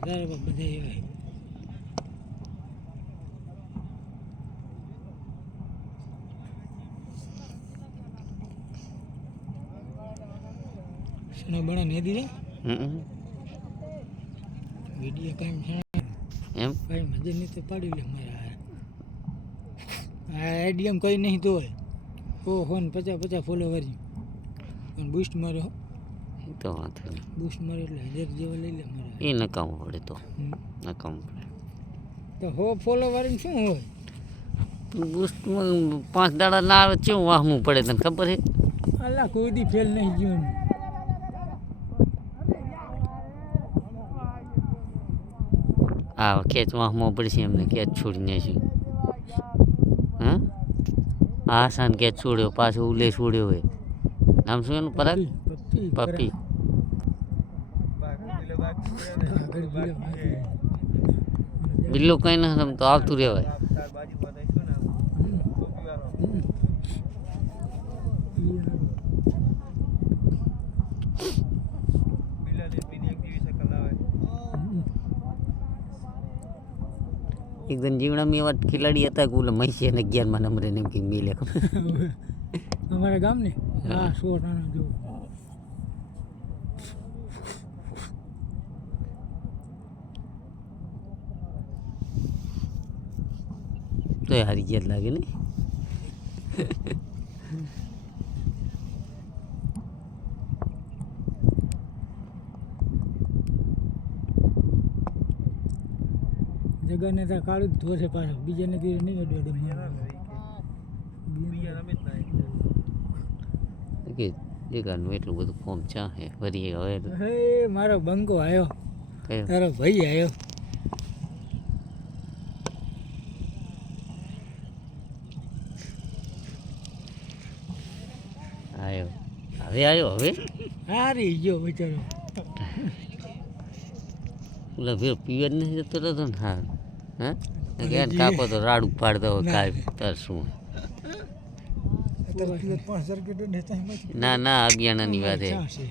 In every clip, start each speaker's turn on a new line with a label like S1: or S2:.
S1: તારા બાપ બધા એવા સને બણા ને
S2: હમ.
S1: વીડિયો છે
S2: એમ?
S1: ભાઈ મજે નહીં તો પાડી લે મારા આ આઈડિયમ કઈ નહીં તો હોય. ઓ ફોન પચાસ પચાસ ફોલોવર પણ બૂસ્ટ મારો
S2: એ તો વાંધો નહીં.
S1: બુસ્ટ મારો એટલે હજાર જેવા લઈ લે મારે.
S2: એ નકામું પડે તો. નકામું પડે.
S1: તો હો ફોલોવર શું હોય?
S2: બુસ્ટમાં પાંચ દાડા ના આવે ચેવું વાહમું પડે તને ખબર છે
S1: અલા કોઈ દી ફેલ નહીં જીવન
S2: હા ખેંચ વાહમાં પડશે એમને ખેંચ છોડીને છે હા? આસાન કેચ છોડ્યો પાછો ઉલે છોડ્યો હોય. નામ શું એનું પરાગ.
S1: પપ્પી
S2: પપ્પી
S1: આગળ બીજો બાકી.
S2: બિલ્લો કઈ ના રમતો આવતું રહેવાય. એકદમ જીવડા મેં એવા ખેલાડી હતા કે ઓલા મહીસી અને અગિયારમાં નંબરે એમ કે મેલે
S1: અમારા ગામને? હા. સોટાનો જો
S2: તો એ હારી ગયા લાગે ને
S1: જગાને ત્યાં કાળું જ ધોશે પાછો બીજાને ધીરે નહીં અડે
S2: કે જગાનું એટલું બધું ફોર્મ ચા હે વરી હવે
S1: મારો બંકો આવ્યો તારો ભાઈ આવ્યો
S2: હવે આવ્યો હવે?
S1: હારી ગયો બિચારો.
S2: ઓલા ભેર પીવર નહીં જતો રહેતો ને? હા. હા? કે કાપો તો રાડું પાડતો હોય કાંઈ તાર શું ના ના અગિયાણાની વાત છે.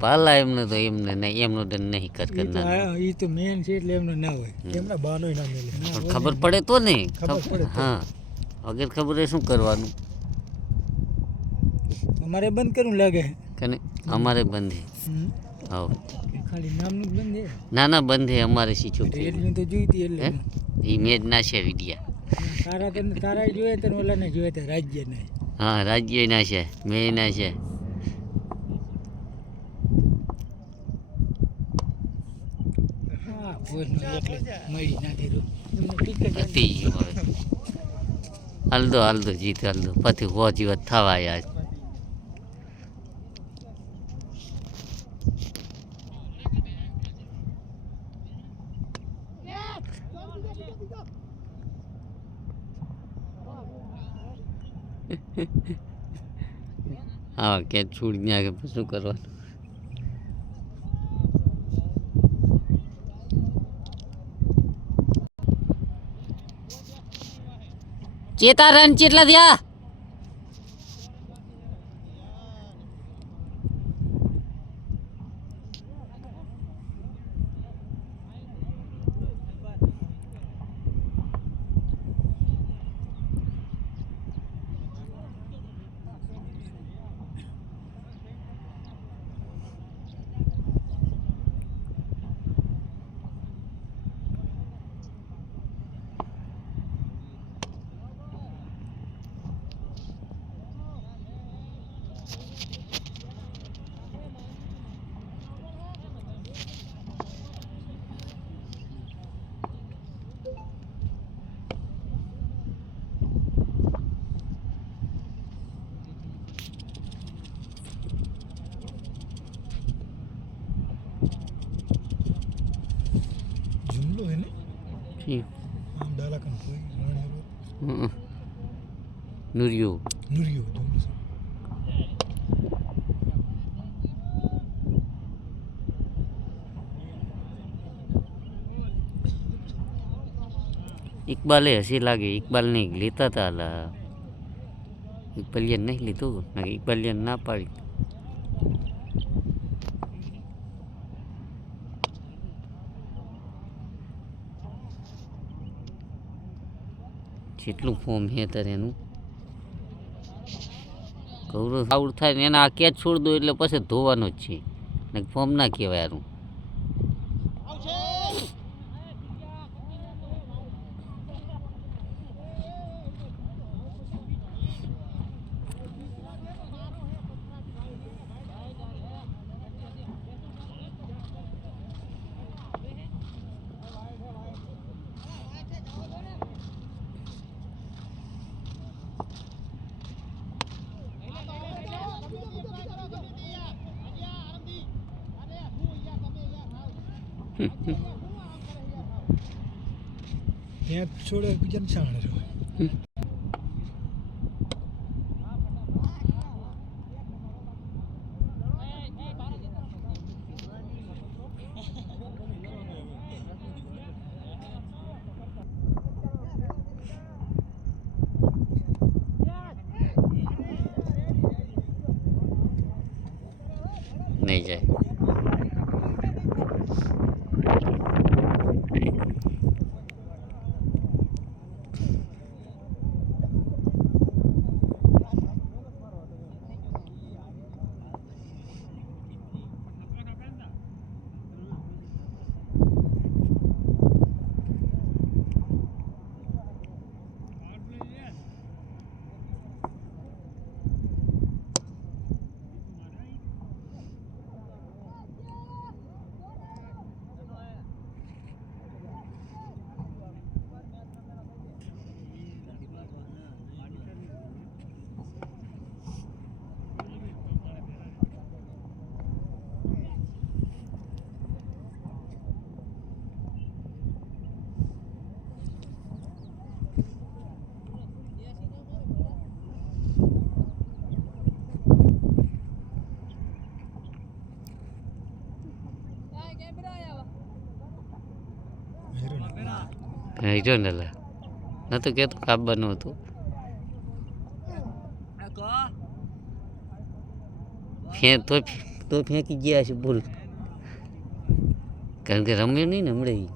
S2: પાલા એમને તો એમને નહીં એમનો દન નહીં કર કર ના
S1: એ તો મેન છે એટલે એમનો ના હોય. એમના બાનો ના
S2: મેલે. ખબર પડે તો ને? હા. વગર ખબર શું કરવાનું?
S1: અમારે બંધ કરવું લાગે
S2: કને અમારે બંધ
S1: હે
S2: હવ.
S1: ખાલી નામનું બંધ હે
S2: ના ના બંધે અમારે સી છોકરી
S1: એટલું તો જોઈતી એટલે.
S2: હે? એ મેજ ના છે વિડિયા.
S1: તારા તને તારા જોઈએ તને ઓલાને જોઈએ તે રાજ્યને
S2: હા રાજ્ય ના છે. મેં ના છે.
S1: હા
S2: હાલદો હાલદો જીત હાલદો પછી હો જીવત થવા આજ હા કે છૂટ ગયા કે શું કરવાનું? ચેતા રન ચેટલા થયા
S1: જુમલો હે ને
S2: ઠીક.
S1: આમ ડાલા કમ કોઈ રાણી
S2: હમ. નુરિયો
S1: નુરિયો જુમલો છે
S2: ઇકબાલે હસી લાગે ઇકબાલ નહીં લેતા હતા લા ઇકબાલિયન નહીં લીધું ના ઇકબાલિયન ના પાડી જેટલું ફોર્મ હે તારે એનું. ગૌરવ આઉટ થાય ને એના આ કેચ છોડ દો એટલે પછી ધોવાનો જ છે. ને ફોર્મ ના કહેવાય આનું.
S1: ત્યાં છોડે બીજાને શાણ રહ્યો
S2: હીરો ને લા. નતું કહેતો કાબવાનું હતું? ફે, તો તો ફેંકી ગયા છે ભૂલ કારણ કે રમ્યો નહીં ને હમણાં.